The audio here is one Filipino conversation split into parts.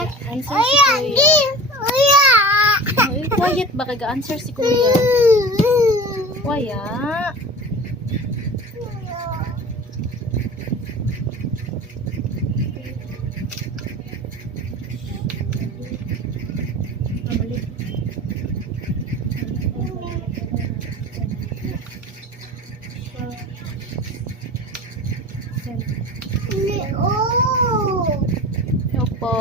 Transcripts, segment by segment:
Answer si Kuya. Uy, quiet ba? Kaga-answer si Kuya. Kuya. Opo.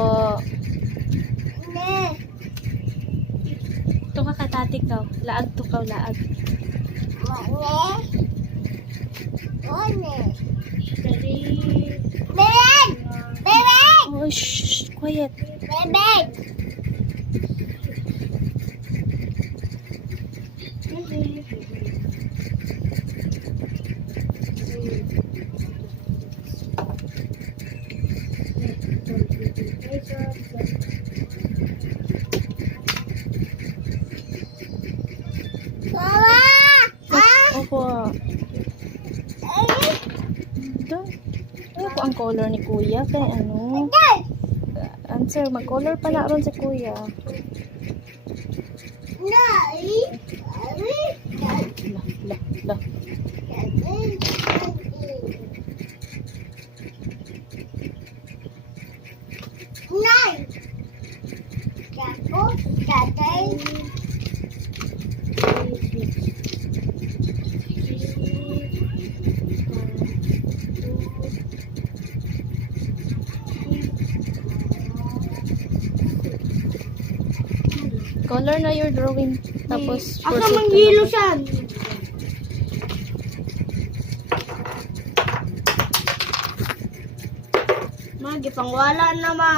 Ito ka katati ka. Laag to ka, laag. Oh, shh, quiet. Opo. Ito. Ano po ang color ni Kuya? Kaya ano? Answer, mag-color pa na ron si Kuya. La. Color na your drawing. Tapos, Aka proceed ka manghilo na. siya. Gipangwala na ma.